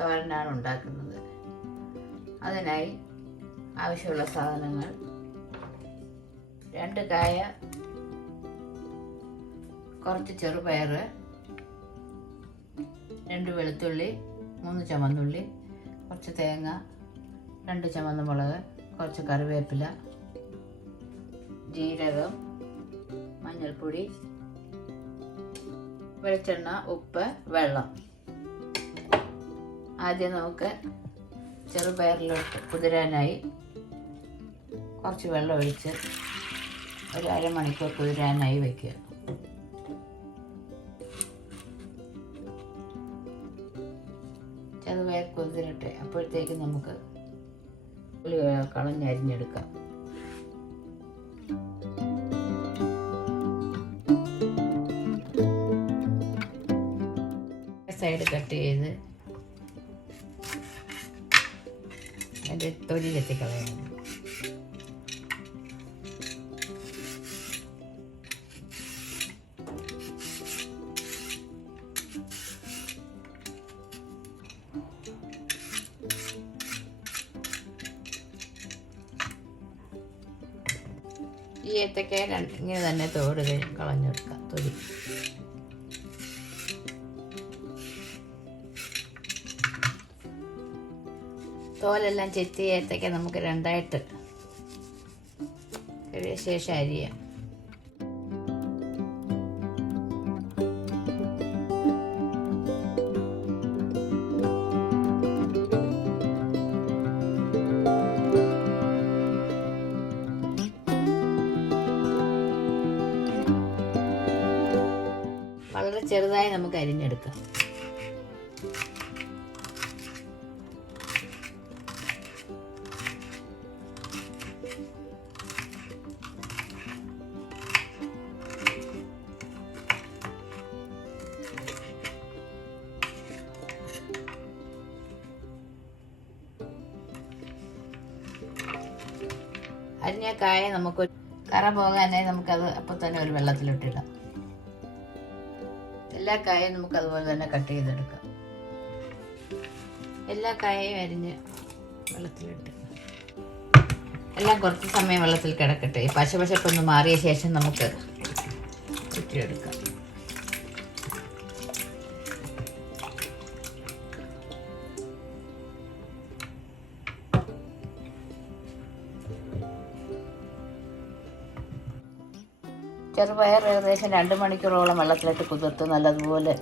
തോരനാണ് ഉണ്ടാക്കുന്നത്. അതിനായി ആവശ്യമുള്ള സാധനങ്ങൾ രണ്ട് കായ കുറച്ച് ചെറുപയർ രണ്ട് വെളുത്തുള്ളി മൂന്ന് ചമന്തുള്ളി കുറച്ച് തേങ്ങ രണ്ട് ചുമന്ന മുളക് കുറച്ച് കറിവേപ്പില ജീരകം മഞ്ഞൾപ്പൊടി വെളിച്ചെണ്ണ ഉപ്പ് വെള്ളം. ആദ്യം നമുക്ക് ചെറുപയറിലോട്ട് കുതിരാനായി കുറച്ച് വെള്ളം ഒഴിച്ച് ഒരു അരമണിക്കൂർ കുതിരാനായി വയ്ക്കുക. ചെറുപയർ കുതിരട്ടെ. അപ്പോഴത്തേക്ക് നമുക്ക് കളഞ്ഞരിഞ്ഞെടുക്കാം. സൈഡ് കട്ട് ചെയ്ത് അതിന്റെ തൊലി ചെത്തിക്കളയണം ഈ ഏത്തക്ക രണ്ട് ഇങ്ങനെ തന്നെ തോട് കഴി- കളഞ്ഞെടുക്കാം തൊലി തോലെല്ലാം ചെത്തി ഏത്തക്ക നമുക്ക് രണ്ടായിട്ട്. കഴിയ ശേഷം അരിയാം. വളരെ ചെറുതായി നമുക്ക് അരിഞ്ഞെടുക്കാം. അരിഞ്ഞ കായ നമുക്ക് കറ പോകാനായി നമുക്കത് അപ്പം തന്നെ ഒരു വെള്ളത്തിലിട്ടിടാം. എല്ലാ കായയും നമുക്ക് അതുപോലെ തന്നെ കട്ട് ചെയ്തെടുക്കാം. എല്ലാ കായയും അരിഞ്ഞ് വെള്ളത്തിലിട്ട്. എല്ലാം കുറച്ച് സമയം വെള്ളത്തിൽ കിടക്കട്ടെ. പശ പശപ്പൊന്ന് മാറിയ ശേഷം നമുക്ക് ചുറ്റിയെടുക്കാം. ചെറുപയർ ഏകദേശം രണ്ട് മണിക്കൂറോളം വെള്ളത്തിലിട്ട് കുതിർത്ത് നല്ലതുപോലെ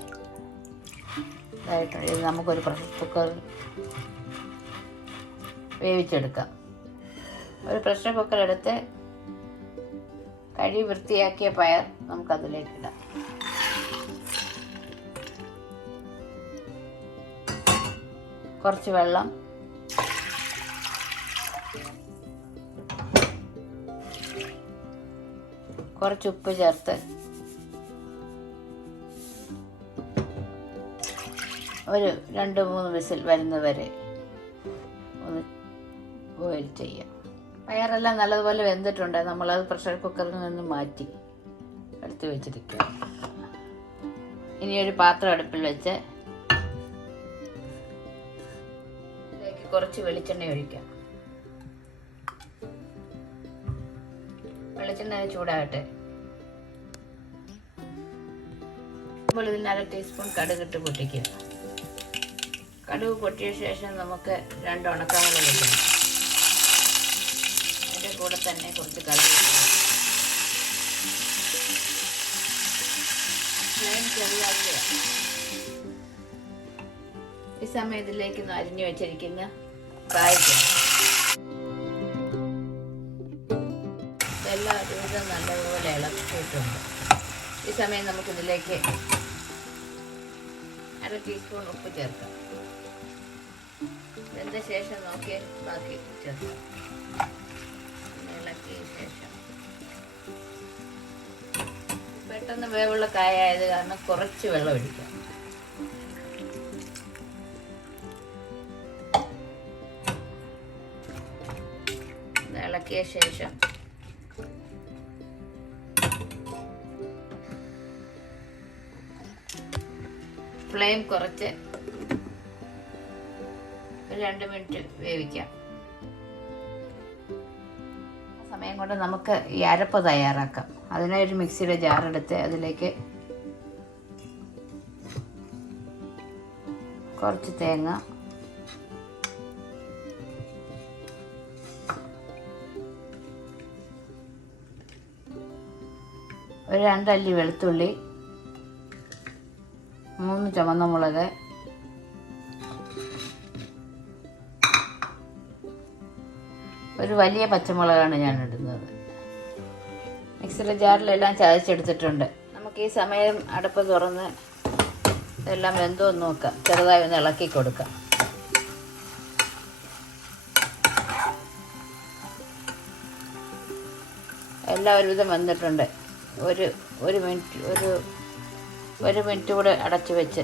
ഇതായിട്ട് ഇത് നമുക്കൊരു പ്രഷർ കുക്കർ വേവിച്ചെടുക്കാം. ഒരു പ്രഷർ കുക്കർ എടുത്ത് കഴുകി വൃത്തിയാക്കിയ പയർ നമുക്കതിലേക്ക് ഇടാം. കുറച്ച് വെള്ളം കുറച്ച് ഉപ്പ് ചേർത്ത്. ഒരു രണ്ട് മൂന്ന് വിസിൽ വരുന്നവരെ ഒന്ന് ബോയിൽ ചെയ്യാം. പയറെല്ലാം നല്ലതുപോലെ വെന്തിട്ടുണ്ട്. നമ്മളത് പ്രഷർ കുക്കറിൽ നിന്ന് മാറ്റി എടുത്ത് വെച്ചിരിക്കുക. ഇനി ഒരു പാത്രം അടുപ്പിൽ വെച്ച് ഇതിലേക്ക് കുറച്ച് വെളിച്ചെണ്ണ ഒഴിക്കാം. വെളിച്ചെണ്ണ ചൂടാകട്ടെ. അപ്പോൾ ഇതിന് അര ടീസ്പൂൺ കടുകിട്ട് പൊട്ടിക്കുക. കടുക് പൊട്ടിയ ശേഷം നമുക്ക് രണ്ട് ഉണക്കമുളക് വെക്കണം അതിന്റെ കൂടെ തന്നെ കുറച്ച് കടുക് ഫ്ലെയിം ഈ സമയത്തിലേക്ക് അരിഞ്ഞു വെച്ചിരിക്കുന്ന കായ്ക്കണം നല്ലതുപോലെ ഇളക്കിയിട്ടുണ്ട് ഈ സമയം നമുക്കിതിലേക്ക് അര ടീസ്പൂൺ ഉപ്പ് ചേർക്കാം. വെന്ത ശേഷം നോക്കി ബാക്കി ചേർക്കാം. ഇളക്കിയ ശേഷം. പെട്ടെന്ന് വേവുള്ള കായായത് കാരണം കുറച്ച് വെള്ളം ഒഴിക്കാം. ശേഷം ഫ്ലെയിം കുറച്ച് രണ്ട് മിനിറ്റ് വേവിക്കാം. സമയം കൊണ്ട് നമുക്ക് ഈ അരപ്പ് തയ്യാറാക്കാം. അതിനായി ഒരു മിക്സിയുടെ ജാറെടുത്ത് അതിലേക്ക് കുറച്ച് തേങ്ങ ഒരു രണ്ടല്ലി വെളുത്തുള്ളി മൂന്ന് ചുവന്ന മുളക് ഒരു വലിയ പച്ചമുളകാണ് ഞാൻ ഇടുന്നത് മിക്സിയുടെ ജാറിലെല്ലാം ചതച്ചെടുത്തിട്ടുണ്ട്. നമുക്ക് ഈ സമയം അടുപ്പ് തുറന്ന് ഇതെല്ലാം വെന്തോ എന്ന് നോക്കാം. ചെറുതായി ഒന്ന് ഇളക്കി കൊടുക്കാം. എല്ലാം ഒരുവിധം വന്നിട്ടുണ്ട്. ഒരു ഒരു മിനിറ്റ് ഒരു ഒരു മിനിറ്റ് കൂടെ അടച്ചു വെച്ച്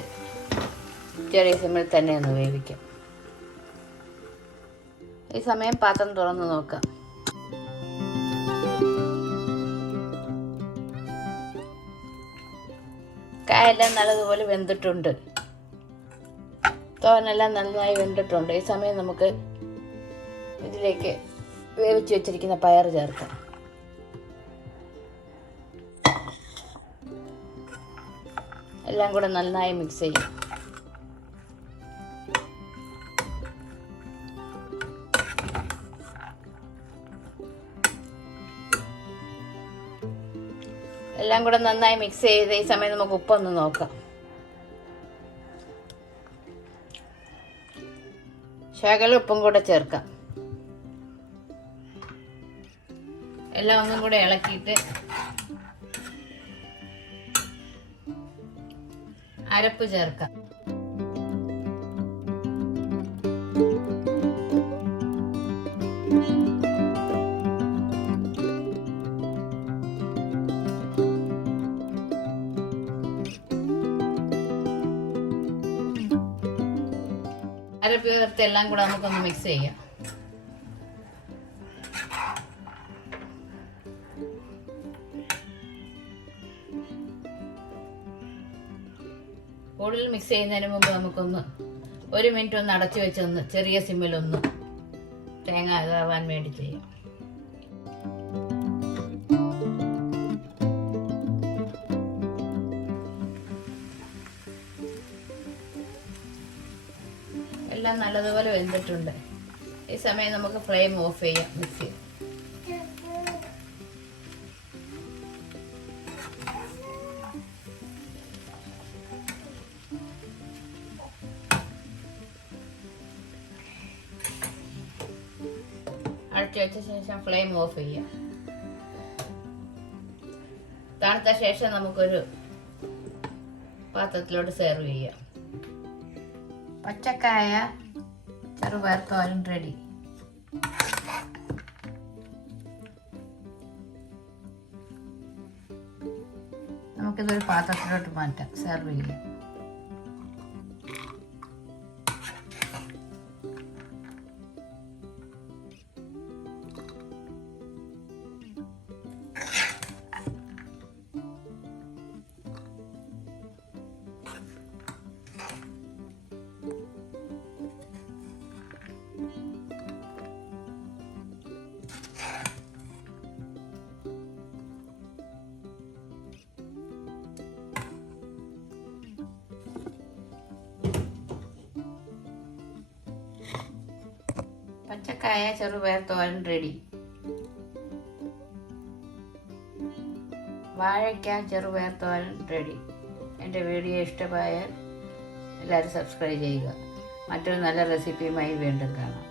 ചെറിയ സമയം തന്നെ ഒന്ന് വേവിക്കാം. ഈ സമയം പാത്രം തുറന്ന് നോക്കാം. കായെല്ലാം നല്ലതുപോലെ വെന്തിട്ടുണ്ട്. തോനെല്ലാം നന്നായി വെന്തിട്ടുണ്ട്. ഈ സമയം നമുക്ക് ഇതിലേക്ക് വേവിച്ച് വെച്ചിരിക്കുന്ന പയർ ചേർക്കാം. എല്ലാം കൂടെ നന്നായി മിക്സ് ചെയ്യും. എല്ലാം കൂടെ നന്നായി മിക്സ് ചെയ്ത് ഈ സമയം നമുക്ക് ഉപ്പൊന്ന് നോക്കാം. ശകല ഉപ്പും കൂടെ ചേർക്കാം. എല്ലാം ഒന്നും കൂടെ ഇളക്കിയിട്ട് അരപ്പ് ചേർക്കാം. അരപ്പ് ചേർത്ത് എല്ലാം കൂടെ നമുക്കൊന്ന് മിക്സ് ചെയ്യാം. കൂടുതൽ മിക്സ് ചെയ്യുന്നതിന് മുമ്പ് നമുക്കൊന്ന് ഒരു മിനിറ്റ് ഒന്ന് അടച്ചു വെച്ചൊന്ന് ചെറിയ സിമ്മിൽ ഒന്ന് തേങ്ങ ഇതാവാൻ വേണ്ടി ചെയ്യാം. എല്ലാം നല്ലതുപോലെ വെന്തിട്ടുണ്ട്. ഈ സമയം നമുക്ക് ഫ്ലെയിം ഓഫ് ചെയ്യാം മിക്സി ശേഷം ഫ്ലെയിം ഓഫ് ചെയ്യാം. തണുത്ത ശേഷം നമുക്കൊരു പാത്രത്തിലോട്ട് സെർവ് ചെയ്യാം. പച്ചക്കായ ചെറുപയർ റെഡി നമുക്കിതൊരു പാത്രത്തിലോട്ട് മാറ്റാം. സെർവ് ചെയ്യാം. പച്ചക്കായ ചെറുപയർ തോരൻ റെഡി വാഴയ്ക്ക ചെറുപയർ തോരൻ റെഡി എന്റെ വീഡിയോ ഇഷ്ടമായാൽ എല്ലാവരും സബ്സ്ക്രൈബ് ചെയ്യുക മറ്റൊരു നല്ല റെസിപ്പിയുമായി വീണ്ടും കാണാം